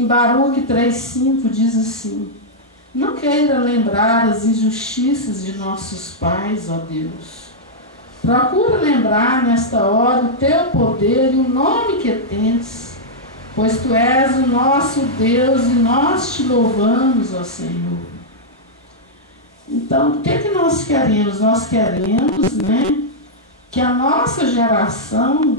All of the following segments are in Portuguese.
Em Baruque 3,5 diz assim: não queira lembrar as injustiças de nossos pais, ó Deus. Procura lembrar nesta hora o teu poder e o nome que tens, pois tu és o nosso Deus e nós te louvamos, ó Senhor. Então, o que nós queremos? Nós queremos, que a nossa geração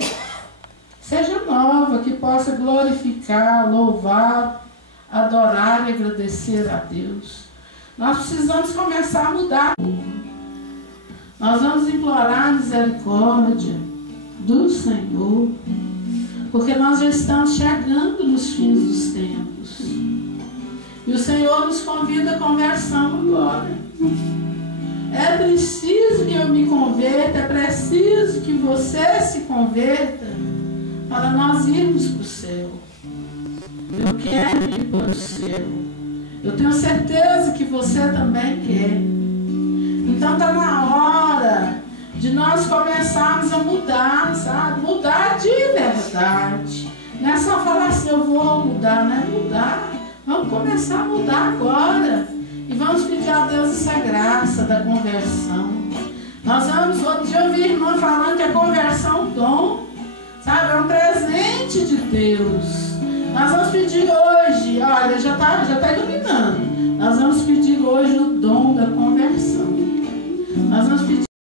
seja nova, que possa glorificar, louvar, adorar e agradecer a Deus. Nós precisamos começar a mudar. Nós vamos implorar a misericórdia do Senhor, porque nós já estamos chegando nos fins dos tempos. E o Senhor nos convida à conversão agora. É preciso que eu me converta, é preciso que você se converta para nós irmos para o céu. Eu quero ir para o céu. Eu tenho certeza que você também quer. Então está na hora de nós começarmos a mudar, sabe? Mudar de verdade. Não é só falar assim, eu vou mudar, não é mudar. Vamos começar a mudar agora. E vamos pedir a Deus essa graça da conversão. Nós vamos, outro dia eu ouvi a irmã falando que a conversão é um dom, sabe? É um presente de Deus. Nós vamos pedir hoje, olha, já está iluminando. Nós vamos pedir hoje o dom da conversão. Nós vamos pedir